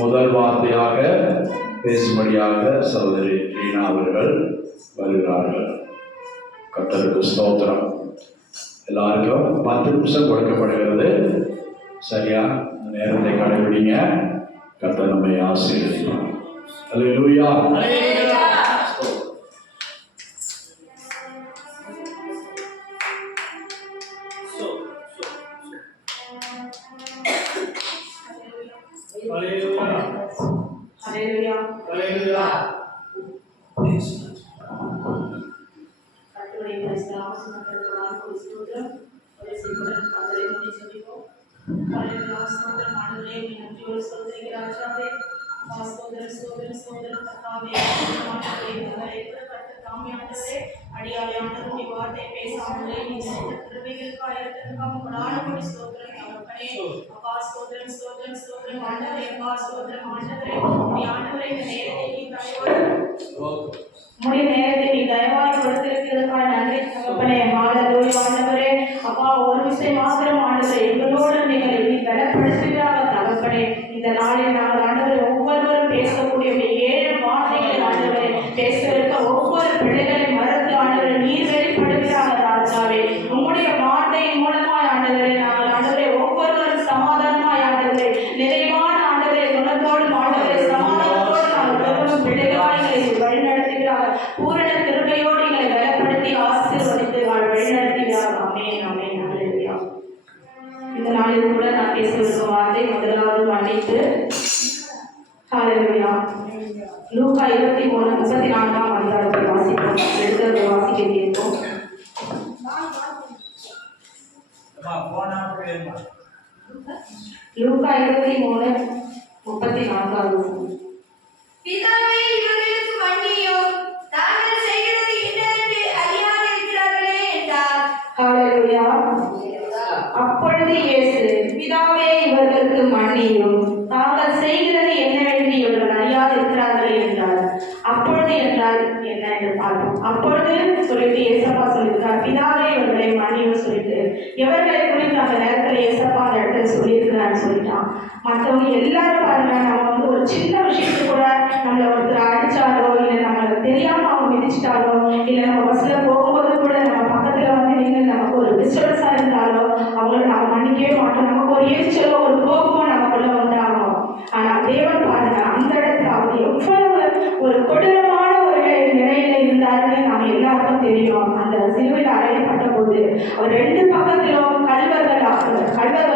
முதல் வார்த்தையாக பேசும்படியாக சகோதரி ரீனா அவர்கள் வருகிறார்கள். கர்த்தருக்கு ஸ்தோத்திரம். எல்லாருக்கும் 10 நிமிஷம் கொடுக்கப்படுகிறது. சரியா நேரத்தை கடைபிடிங்க. கர்த்தர் நம்மை ஆசீர்வதிப்பார். அல்லேலூயா. முடிய நேரத்தை நீ தயவாய் கொடுத்திருக்கிறதுக்காக நன்றி தகப்பனே. ஹல்லேலூயா ஆண்டவரே. அப்பா ஒரு விஷயம் மாத்திரம் ஆண்டவரே, எங்களோடு நீங்கள் பலப்படுத்துகிறாக தகப்பனே. இந்த நாளில் நாங்கள் ஆண்டவரை ஒவ்வொருவரும் பேசக்கூடிய 7 வார்த்தைகளை ஆண்டவரை பேசுவதற்கு ஒவ்வொரு பிள்ளைகளை மறந்து ஆண்டவரை நீர் வெளிப்படுகிறாக ராஜாவே. உங்களுடைய வார்த்தையின் மூலமாய் ஆண்டவரை நாங்கள் ஆண்டவரை ஒவ்வொருவரும் சமாதானமாய் ஆண்டவரை நிறைவான ஆண்டவரை குணத்தோடு ஆண்டவரை சமாதானத்தோடு நாங்கள் பிள்ளைகளாய் எங்களை வழிநடத்துகிறார். பூரண கிருபையோடு எங்களை பலப்படுத்தி ஆசீர்வதித்து வழிநடத்துகிறார். ஆமென் ஆமென். ஹல்லேலூயா. இந்த நாளில் கூட நான் பேசுவதற்கு வார்த்தை முதலாவது மன்னிப்பு. ஹல்லேலூயா. லூக்கா 23:34 அதிகாரத்தை வாசிப்போம். எடுத்து வாசிக்க கேட்போம். லூக்கா 23:34 பிதாவே இவர்களுக்கு மன்னியும், தாங்கள் செய்கிறது என்னவென்று அறியாதிருக்கிறார்களே என்றார். ஹல்லேலூயா. அப்பொழுது இயேசு, பிதாவே இவர்களுக்கு மன்னியும், தாங்கள் செய்கிறது என்னவென்று இவர்கள் அறியாதிருக்கிறார்களே என்றார். அப்பொழுது என்றால் என்ன என்று பார்ப்போம். அப்பொழுது சொல்லிட்டு ஏசப்பா சொல்லியிருக்கார், பிதாவே இவர்களை மன்னியும் சொல்லிட்டு எவர்களை குறித்து அந்த நேரத்தில் ஏசப்பா அந்த இடத்துல சொல்லியிருக்கிறான்னு சொல்லிட்டான். மற்றவங்க எல்லாரும் பாருங்க, நம்ம ஒரு சின்ன விஷயத்துக்கு கூட நம்மளை ஒருத்தர் அடிச்சாலோ இல்லை நம்மளுக்கு தெரியாம அவங்க மிதிச்சிட்டாலோ இல்லை நம்ம பஸ்ல போகும்போது கூட நம்ம பக்கத்துல நின்று நமக்கு ஒரு டிஸ்டர்பன்ஸா இருந்தாலோ அவங்களை நம்ம மன்னிக்கவே மாட்டோம். நமக்கு ஒரு எரிச்சலோ ஒரு கோபமோ நமக்குள்ள உண்டாகும். ஆனா தேவன் பாருங்க, அந்த இடத்துல அவர் எவ்வளவு ஒரு கொடூரமான ஒரு நிலையில இருந்தாருன்னு நம்ம எல்லாருக்கும் தெரியும். அந்த சிலுவையில் அறையப்பட்ட போது அவர் 2 பக்கத்திலும் கல்வர்கள்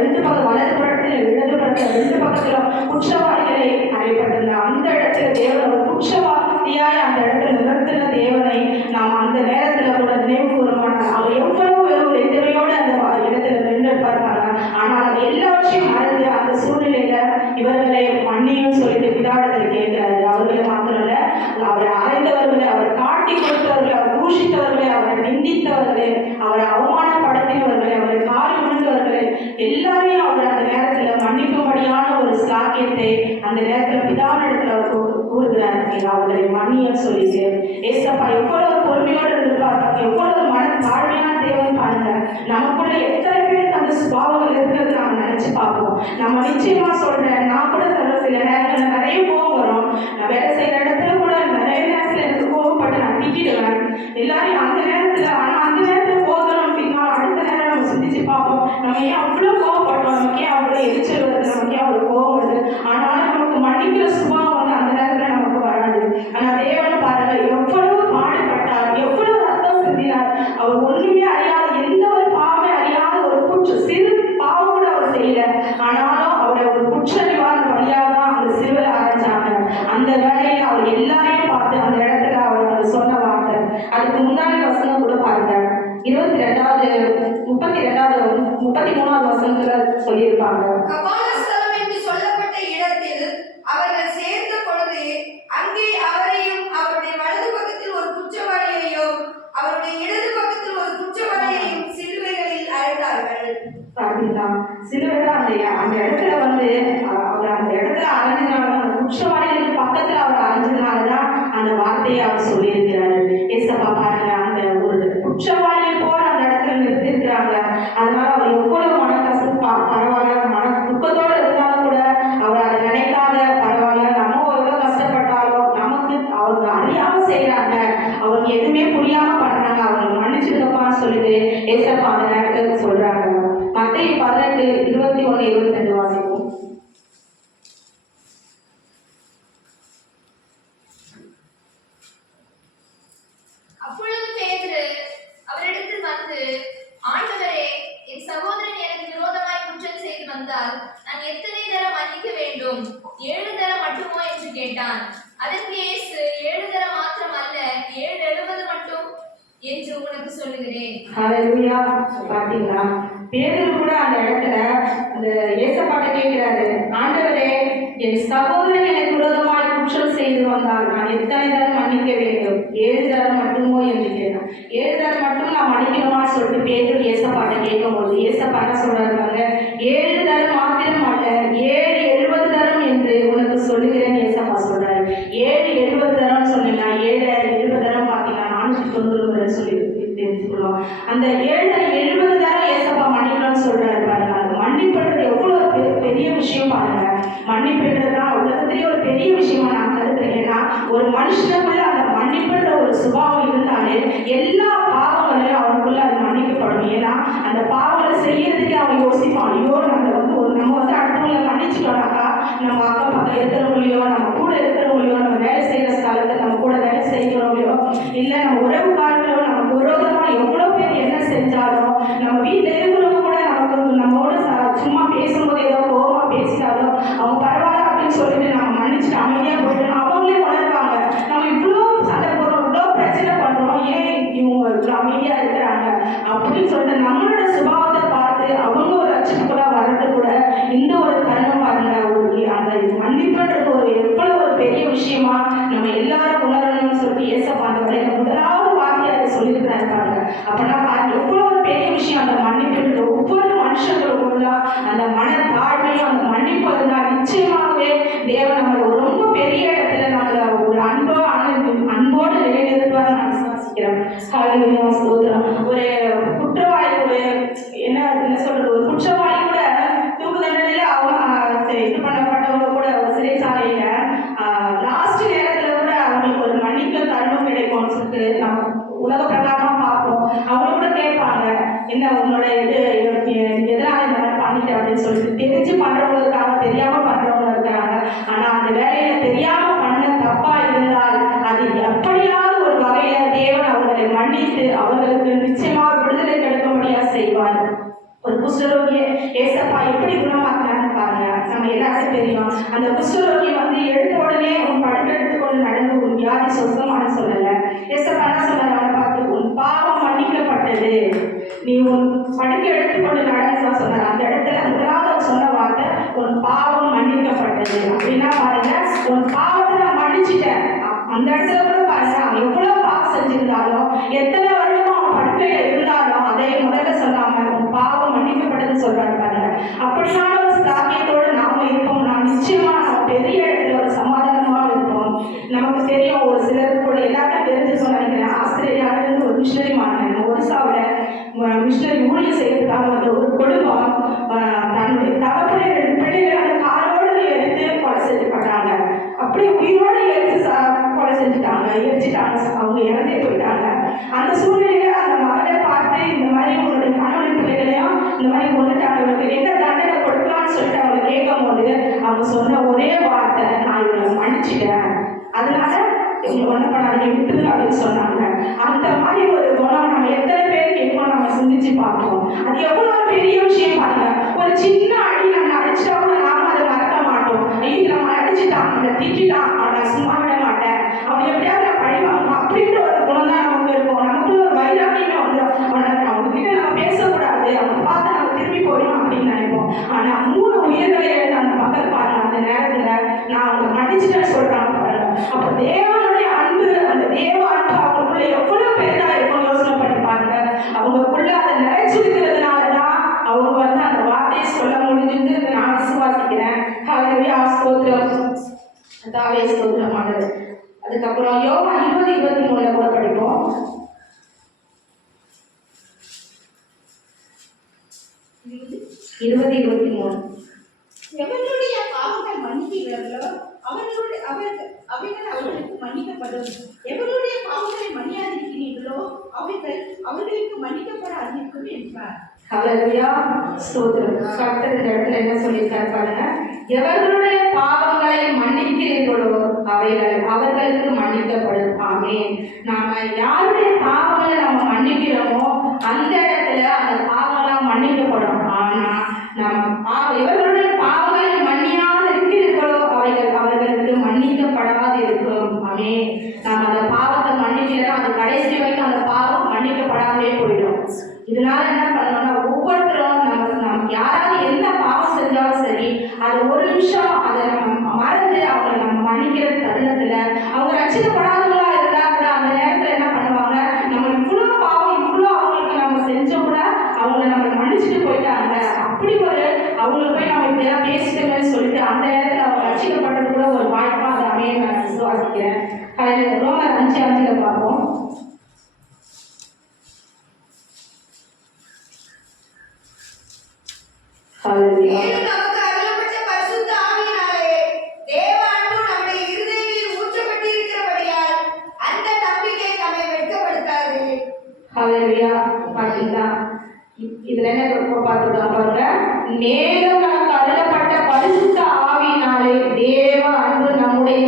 2 பக்கம் வலதுபுறத்தில் இடதுபுறத்தில் 2 பக்கத்திலும் குற்றவாளிகளை அறையப்பட்டிருந்தார். அந்த இடத்துல தேவன் ஒரு குற்றவாளியாய் அந்த இடத்துல நிறுத்தின தேவனை நாம் அந்த நேரத்துல கூட நினைவு கூற மாட்டோம். அவர் எவ்வளவு ஒரு எதிரையோடு அந்த இடத்துல நின்று பார்ப்பாங்க. ஆனால் அது எல்லாவற்றையும் மறந்து அந்த சூழ்நிலையில இவர்களை மன்னியும் சொல்லிட்டு பிதாவிடத்தில் கேட்கிறாரு. அவர்களை மாத்திரம் இல்ல, அவரை அறைந்தவர்களை, அவர் காட்டி கொடுத்தவர்களை, அவர் தூஷித்தவர்களை, அவரை நிந்தித்தவர்களை, அவரை அவமானப்படுத்தினவர்களை, அவரை கால் விழுந்தவர்களை எல்லாரையும் அவர் அந்த நேரத்துல மன்னிக்கும்படியான ஒரு சாக்கியத்தை அந்த நேரத்துல பிதாவிடத்துல அவர் கூறுகிறார். அவர்களை மன்னிய சொல்லிட்டு ஏசப்பா எவ்வளவு பொறுமையோடு இருந்திருப்பார், எவ்வளவு மன தாழ்மையான தேவன் பாருங்க. நமக்குள்ள எத்தனை பேருக்கு அந்த சுபாவங்கள் இருக்கிறது நாம நினைச்சு பார்ப்போம். நம்ம நிச்சயமா சொல்றேன், நான் கூட சில நேரங்கள் நிறைய கோவம் வரும். நான் வேலை செய்யற இடத்துல கூட நிறைய நேரத்துல எனக்கு கோவப்பட்டு நான் திட்டிடுவேன் எல்லாரையும் அந்த நேரத்துல. ஆனா அந்த நேரத்துல போதும் அப்படின்னா அடுத்த நேரம் நம்ம சிந்திச்சு பார்ப்போம், நம்ம ஏன் அவ்வளவு கோவப்பட்டோம், நமக்கு ஏன் அவ்வளவு எரிச்சல் வருது, நமக்கு ஏன் அவ்வளவு கோவம் வருது. ஆனாலும் நமக்கு மன்னிக்கிற சுபாவம் அந்த நேரத்துல நமக்கு வராது. ஆனா தேவன் பாருங்க, எவ்வளவு பாடுபட்டார், எவ்வளவு ரத்தம் சிந்தினார். அவர் ஒண்ணுமே அறியாத, எந்த ஒரு பாவமே அறியாத ஒரு சிறு பாவம் கூட அவர் செய்யல. ஆனாலும் அவரை ஒரு குற்ற நிவாரண வழியாதான் அந்த சிறுவை ஆரம்பிச்சாங்க. அந்த வேலையில அவர் எல்லாரையும் பார்த்து அந்த இடத்துல அவர் சொன்ன வார்த்தை. அதுக்கு முன்னாடி வசனம் கூட பாருங்க, 32வது 33வது வசனத்துல சொல்லியிருப்பாங்க. கபாலஸ்தலம் என்று சொல்லப்பட்ட இடத்தில் அவர்கள் சேர்ந்த பொழுது அங்கே அவரையும் அவருடைய வலது பக்கத்தில் ஒரு குற்றவாளியையும் அவருடைய இடது பக்கத்தில் ஒரு குற்றவாளியையும் சிலுவைகளில் அறைந்தார்கள். அப்படின்னா சிலுவையில அந்த இடத்துல வந்து அவர் அந்த இடத்துல அரைஞ்சதுனால, அந்த குற்றவாளிகளுக்கு பக்கத்துல அவர் அரைஞ்சதுனாலதான் அந்த வார்த்தையை அவர் சொல்லியிருக்கிறாரு. ஏசப்பா பாருங்க, அந்த ஒரு குற்றவாளியை போல அந்த இடத்துல நிறுத்திருக்கிறாங்க. அதனால அவர் எவ்வளவு மனக்கசப்பு, பரவாயில்ல, மன துக்கத்தோட இருந்தாலும் கூட அவர் அதை நினைக்காத, பரவாயில்ல, நம்ம எவ்வளவு கஷ்டப்பட்டாலும் நமக்கு அவங்க அறியாம செய்யறாங்க, அவங்க எதுவுமே புரியாம பண்றாங்க, அவங்க மன்னிச்சிருக்கப்பான்னு சொல்லிட்டு ஏசப்பா அந்த நேரத்துல சொல்றாங்க. மத்தேயு 18:21-22 வாசிப்போம். அப்பொழுது பேதுரு அவரிடத்தில் வந்து, ஆண்டவரே, என் சகோதரன் எனக்கு விரோதமாய் குற்றம் செய்து வந்தால் நான் எத்தனை தரம் மன்னிக்க வேண்டும்? 7 தரம் மட்டுமோ என்று கேட்டான். அதற்கு இயேசு, 7 தரம் மாத்திரம் அல்ல, 7 மட்டும் என்று உனக்கு சொல்லுகிறேன். ஹல்லேலூயா. பாத்தீங்களா, பேதுரு கூட அந்த இடத்துல அந்த ஏசப்பாட்ட கேட்கிறாரு, ஆண்டவரே, என் சகோதரன் எனக்கு விரோதமாய் குற்றம் செய்து வந்தால் நான் எத்தனை தரம் மன்னிக்க வேண்டும்? 7 தரம் மட்டுமோ என்று கேட்டான். 7 தரம் மட்டும் நான் மன்னிக்கணுமான்னு சொல்லிட்டு பேதுரு ஏசப்பாட்ட கேட்கும்போது ஏசப்பா என்ன சொல்றாங்க, 7 தரம் மாத்திரம் அல்ல, 7 தரம் என்று உனக்கு சொல்லுகிறேன் ஏசப்பா சொல்றாரு. 7 தரம் சொன்னீங்கன்னா 7 தரம் பாத்தீங்கன்னா 490 முறை சொல்லி தெரிஞ்சுக்கணும். அந்த 7 தரம் ஏசப்பா மன்னிக்கணும்னு சொல்றாரு பாருங்க. அந்த மன்னிப்புன்றது எவ்வளவு பெரிய விஷயம் பாருங்க. மன்னிப்புன்றதுதான் உலகத்திலேயே ஒரு பெரிய விஷயமா நான் கருதுறேன். ஏன்னா ஒரு மனுஷனுக்குள்ள அந்த மன்னிப்புன்ற ஒரு சுபாவம் இருந்தாலே எல்லா பாவங்களையும் அவனுக்குள்ள அது மன்னிக்கப்படும். ஏன்னா அந்த பாவங்களை செய்யறதுக்கு அவன் யோசிப்பான், ஐயோ நம்ம வந்து அடுத்தவங்களை மன்னிச்சுட்டோம்னாக்கா நம்ம அக்கம் பக்கம் இருக்கிறவங்களையோ, நம்ம கூட இருக்கிறவங்களையோ, நம்ம வேலை செய்யற ஸ்தலத்தை நம்ம கூட வேலை செய்கிறவங்களையோ, இல்ல நம்ம உறவுக்காரங்களோ நமக்கு விரோதமா எவ்வளவு பேர் என்ன செஞ்சாலும், நம்ம வீட்டுல இருக்கிறவங்க கூட நம்மோட சும்மா பேசும்போது ஏதோ கோபமா பேசினாலும் அவங்க பரவாயில்ல அப்படின்னு சொல்லிட்டு நம்ம மன்னிச்சுட்டு அமைதியா போயிட்டோம். அவங்களே உணர்வாங்க, நம்ம இவ்வளவு சண்டை போடுறோம், இவ்வளவு பிரச்சனை பண்றோம், ஏன் இவங்க இவ்வளவு அமைதியா இருக்கிறாங்க அப்படின்னு சொல்லிட்டு நம்மளோட சுபாவத்தை பார்த்து அவங்க ஒரு ரட்சிப்புக்குள்ள வர்றது கூட இந்த ஒரு தருணம் பாருங்க. அந்த மன்னிப்புன்றது ஒரு எவ்வளவு ஒரு பெரிய விஷயமா நம்ம எல்லாரும் உணரணும்னு சொல்லிட்டு ஏசப்பா அந்த வரையில முதலாவது வார்த்தையை அதை சொல்லியிருக்கிறாரு பாருங்க. அப்படின்னா பாருங்க எவ்வளவு ஒரு பெரிய விஷயம் அந்த மன்னிப்புன்றது. ஒவ்வொரு மனுஷங்களுக்குள்ள அந்த மன தாழ்மையும் அந்த மன்னிப்பு இருந்தால் நிச்சயமாகவே தேவன் நம்மளை ரொம்ப பெரிய இடத்துல நம்மள ஒரு அன்போடு நிலைநிறுத்துவார் நான் விசுவாசிக்கிறேன். ஹல்லேலூயா, ஸ்தோத்திரம். ஒரு குற்றவாளி, ஒரு என்ன சொல்றது, ஒரு குற்றவாளி கூட தூக்கு தண்டனையில இது பண்ணப்பட்டவங்க கூட ஒரு சிறைச்சாலையில லாஸ்ட் நேரத்துல கூட அவங்களுக்கு ஒரு மன்னிப்பு தருணம் கிடைக்கும்னு சொல்லிட்டு நம்ம உலக பிரகாரமா பார்ப்போம். அவங்க கூட கேட்பாங்க, என்ன உன்னோட எதனால இந்த மாதிரி பண்ணிட்டு அப்படின்னு சொல்லிட்டு. தெரிஞ்சு பண்றவங்க இருக்காங்க, தெரியாம பண்றவங்க இருக்கிறாங்க. ஆனா அந்த வேலையில தெரியாம பண்ண தப்பா இருந்தால் அது எப்படியாவது ஒரு வகையில தேவன் அவர்களை மன்னித்து அவர்களுக்கு நிச்சயமா விடுதலை கிடைக்கும்படியா செய்வார். ஒரு குஷ்டரோகிய ஏசப்பா எப்படி குணமாக்குனான்னு பாருங்க. நம்ம எல்லாருக்கும் தெரியும், அந்த குஷ்டரோகி வந்து எடுத்த உடனே உன் படுக்கை எடுத்துக்கொண்டு நடந்து உன் வியாதி சொந்தமான சொல்லல. ஏசப்பா என்ன சொல்றாரு, அவனை பார்த்து உன் பாவம் மன்னிக்கப்பட்டது, நீ உன் படுக்கை எடுத்துக்கொண்டு நடந்து சொன்னார். அந்த இடத்துல முதலாவது சொன்ன வார்த்தை உன் பாவம் மன்னிக்கப்பட்டது. அப்படின்னா பாருங்க, உன் பாவத்தை நான் மன்னிச்சுட்டேன். அந்த இடத்துல கூட பாருங்க, அவன் எவ்வளவு பாவம் செஞ்சிருந்தாலும், எத்தனை வருடமா அவன் படுக்கையில இருந்தாலும் அதை முதல்ல சொல்லாம உன் பாவம் மன்னிக்கப்பட்டதுன்னு சொல்றாரு பாருங்க. அப்படியான ஒரு சாக்கியத்தோடு நாம இருப்போம். நான் நிச்சயமா நம்ம பெரிய இடத்துல ஒரு சமாதானமா இருப்போம். நமக்கு தெரியும், ஒரு சிலருக்கு கூட எல்லாத்தையும் தெரிஞ்சு நினைக்கிறேன், ஆஸ்திரேலியாவில இருந்து ஒரு மிஷினரி மாறினேன். ஒரிசாவில மிஷினரி ஊழியர் செய்யறதுக்காக வந்த ஒரு குடும்பம் தன்னுடைய தகப்பனை 2 பிள்ளைகளை அந்த காரோடு எடுத்து கொலை செஞ்சுப்பட்டாங்க. அப்படியே உயிரோடு கொலை செஞ்சுட்டாங்க, எரிச்சிட்டாங்க. அவங்க இறந்தே போயிட்டாங்க. அந்த சூழ்நிலையில அந்த மகளை பார்த்து, இந்த மாதிரி உங்களுடைய கணவன் பிள்ளைகளையும் இந்த மாதிரி கொண்டுட்டாங்க, இவங்களுக்கு என்ன தண்டனை கொடுக்கலாம்னு சொல்லிட்டு அவங்க கேட்கும் போது அவங்க சொன்ன ஒரே வார்த்தை, நான் இவங்களை மன்னிச்சுட்டேன், அதனால இவங்க ஒன்றும் பண்ணாதீங்க, விட்டுது அப்படின்னு சொன்னாங்க. அந்த மாதிரி ஒரு குணம் நம்ம எத்தனை பேருக்கு இருக்கோம் நம்ம சிந்திச்சு பார்ப்போம். அது எவ்வளவு பெரிய விஷயம் பாருங்க. ஒரு சின்ன அடி நம்ம அடிச்சா கூட நாம அதை மறக்க மாட்டோம். ஐயோ நம்ம அடிச்சுட்டான், அவனை திட்டான், அவனை சும்மா விட மாட்டேன், அவன் எப்படியாவது பழிவாங்க அப்படின்ற ஒரு குணம் தான் நமக்கு இருக்கும். நமக்குள்ள ஒரு வைராக்கியமே வந்துடும். அவங்க கிட்ட நம்ம பேசக்கூடாது, அவங்க பார்த்து நம்ம திரும்பி போயிடும். ஆனா 3 உயிர்களை எழுந்த அந்த மக்கள் பாருங்க, அந்த நேரத்துல நான் அவங்க மன்னிச்சுட்டேன்னு சொல்றாங்க பாருங்க. அப்ப தேவனுடைய அன்பு, அந்த தேவ அன்பு அவங்களுக்குள்ள எவ்வளவு பெரிதா இருக்கும் யோசனை பண்ணி பாருங்க. அவங்களுக்குள்ள அதை நினைச்சிருக்கிறதுனாலதான் அவங்க அந்த வார்த்தையை சொல்ல முடிஞ்சது நான் விசுவாசிக்கிறேன். ஹல்லேலூயா, ஸ்தோத்திரம், கர்த்தாவே ஸ்தோத்திரமானது. அதுக்கப்புறம் யோவான் 20:23 கூட படிப்போம். 20:23. எவர்களுடைய பாவங்கள் மன்னிக்கிறார்களோ அவைகள் அவர்களுக்கு மன்னிக்கப்படும். எவர்களுடைய பாவங்களை மன்னியாதிருக்கிறீர்களோ அவைகள் அவர்களுக்கு மன்னிக்கப்படாதிருக்கும் என்றார். ஹல்லேலூயா, ஸ்தோத்திரம். கர்த்தர் இந்த இடத்துல என்ன சொல்லியிருக்காரு பாருங்க. எவர்களுடைய பாவங்களை மன்னிக்கிறீர்களோ அவைகள் அவர்களுக்கு மன்னிக்கப்படும். ஆமென். நாம யாருடைய பாவங்களை நம்ம மன்னிக்கிறோமோ அந்த இடத்துல அந்த பாவம்லாம் மன்னிக்கப்படும். ஆனா நம்ம எவர்களுடைய பாவங்களை மன்னியாது இருக்கிறீர்களோ அவைகள் அவர்களுக்கு மன்னிக்கப்படாது இருக்கும். ஆமென். நாம அந்த பாவத்தை மன்னிக்கிறோம், அது கடைசி வரைக்கும் அந்த பாவம் மன்னிக்கப்படாமலே போயிடும். இதனால என்ன பண்ணணும்னா, ஒவ்வொருத்தரும் நம்ம யாராவது என்ன பாவம் செஞ்சாலும் சரி, அது ஒரு நிமிஷம் அதை நம்ம மறந்து அவங்களை நம்ம மன்னிக்கிற தருணத்துல அவங்க ரட்சிக்கப்படாதவங்களா இருந்தா கூட அந்த நேரத்துல என்ன பண்ணுவாங்க, நம்ம இவ்வளவு பாவம் இவ்வளவு அவங்களுக்கு நம்ம செஞ்ச கூட அவங்களை நம்ம மன்னிச்சுட்டு போயிட்டாங்க, அப்படி ஒரு அவங்களை போய் நம்ம இப்படியெல்லாம் பேசிட்டோம்னு சொல்லிட்டு அந்த நேரத்துல அவங்க ரட்சிக்கப்படுறது கூட ஒரு வாய்ப்பா அதை அமைய நான் விசுவாசிக்கிறேன். ரோமர் 5:5 பார்ப்போம். மேலும் நமக்கு அருளப்பட்ட பரிசுத்த ஆவியினாலே தேவ அன்பு நம்முடைய இருதயங்களில் ஊற்றப்பட்டிருக்கிறபடியால் அந்த நம்பிக்கை நம்மை வெட்கப்படுத்தாது. ஹல்லேலூயா. பாத்தீங்களா, இதுல என்ன பார்த்துருக்காங்க பாருங்க. மேலும் நமக்கு அருளப்பட்ட பரிசுத்த ஆவியினாலே தேவ அன்பு நம்முடைய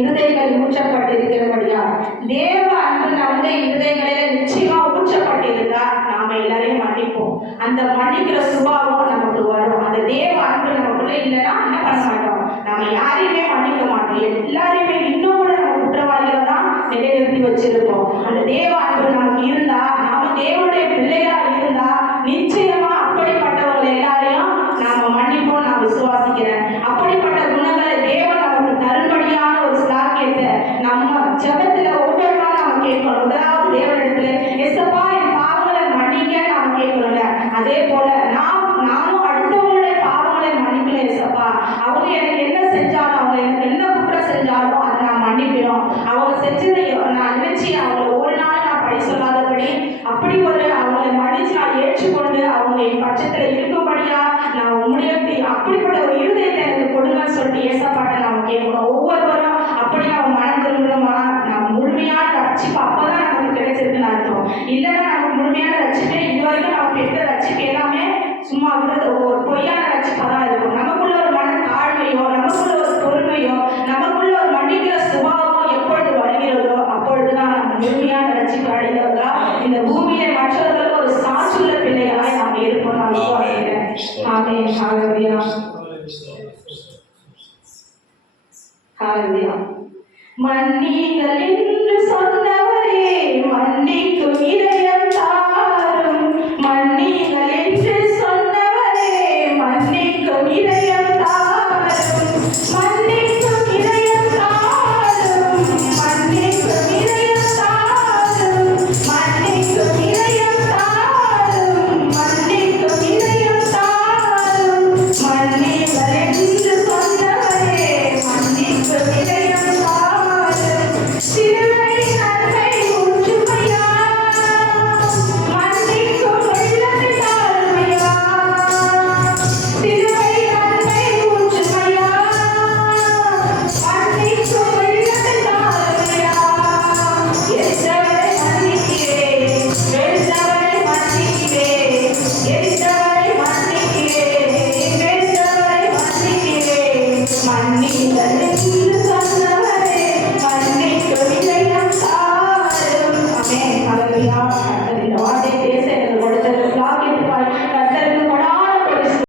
இருதயங்களில் ஊற்றப்பட்டிருக்கிறபடியால், தேவ அன்பு நம்முடைய இருதயங்களில் நிச்சயமா ஊற்றப்பட்டிருந்தா நாம எல்லாரையும் மன்னிப்போம். அந்த மன்னிக்கிற சுபாவம் நமக்கு வரும். அந்த தேவ அன்பு நமக்குள்ள இல்லைன்னா என்ன பண்ண மாட்டோம், நம்ம யாரையுமே மன்னிக்க மாட்டோம். எல்லாரையுமே இன்னும் கூட நம்ம குற்றவாளிகளை தான் நிலைநிறுத்தி வச்சிருக்கோம். அந்த தேவ அன்பு நமக்கு இருந்தா, நாம தேவனுடைய பிள்ளைகளா இருந்தா நிச்சயமா அப்படிப்பட்டவங்களை எல்லாரையும் நாம மன்னிப்போம். நான் விசுவாசிக்கிறேன். அப்படிப்பட்ட குணங்களை தேவன் நமக்கு தரும்படியான ஒரு ஸ்லாக்கியத்தை நம்ம ஜெபத்துல ஒவ்வொரு நாளும் நாம கேட்கணும். முதலாவது தேவனிடத்துல எசப்பா என் பாவங்களை மன்னிக்க நாம கேட்கிறோம்ல, அதே போல நானும் அடுத்தவங்களுடைய பாவங்களை மன்னிக்கணும். எசப்பா அவங்க எனக்கு என்ன செஞ்சாலும், அவங்க எனக்கு என்ன குற்றம் செஞ்சாலும் அதை நான் மன்னிக்கிறோம். அவங்க செஞ்சதை நான் நினைச்சு அவங்களை ஒரு நாள் நான் பழி சொல்லாதபடி அப்படி ஒரு அவங்களை மன்னிச்சு நான் ஏற்றுக்கொண்டு அவங்க என் பட்சத்துல இருக்கும்படியா நான் உங்களுடைய அப்படிப்பட்ட ஒரு இருதயத்தை எனக்கு கொடுங்கன்னு சொல்லிட்டு ஏசப்பாட்ட நாம கேட்கணும். ஒவ்வொருவரும் அப்படி நம்ம மனம் திரும்பணுமா, நம்ம முழுமையான ரட்சிப்பு அப்பதான் நமக்கு கிடைச்சிருக்குன்னு அர்த்தம். இல்லைன்னா நமக்கு முழுமையான ரட்சிப்பே இது வரைக்கும் நம்ம பெற்ற ரட்சிப்பு எல்லாமே சும்மா ஒரு பொய்யான ரட்சிப்பா தான் இருக்கும். நமக்குள்ள ஒரு மன தாழ்மையோ, நமக்குள்ள ஒரு பொறுமையோ, நமக்குள்ள ஒரு மன்னிக்கிற சுபாவமோ எப்பொழுது வருகிறதோ அப்பொழுதுதான் நம்ம முழுமையான ரட்சிப்பு அடைகிறதா இந்த பூமியில மற்றவர்களுக்கு ஒரு சாட்சியுள்ள பிள்ளைகளாய் நாம் இருப்போம். நான் விசுவாசிக்கிறேன். ஆமென். ஹல்லேலூயா. ஹல்லேலூயா. மன்னிங்கள் என்று சொன்னவரே மன்னிக்கும் இதயம் தாரும். மன்னிங்கள் என்று சொன்னவரே மன்னிக்கும் இதயம் தாரும். மன்னிக்கும் இதயம் தாரும். மன்னிக்கும் இதயம் தாரும். மன்னிக்கும் இதயம் தாரும். மன்னிக்கும் இதயம் தாரும். மன்னிங்கள் என்று சொன்னவரே மன்னிக்கும் இதயம் தாரும். சிலுவை நன்மை ஊற்றுமையா, மன்னிக்கும் உள்ளத்தை தாழ்மையா. சிலுவை நன்மை ஊற்றுமையா, மன்னிக்கும் உள்ளத்தை தாழ்மையா. எரித்தவரை மன்னிக்கிறேன், வெறுத்தவரை மன்னிக்கிறேன், எரித்தவரை மன்னிக்கிறேன், வெறுத்தவரை மன்னிக்கிறேன். மன்னிங்கள் என்று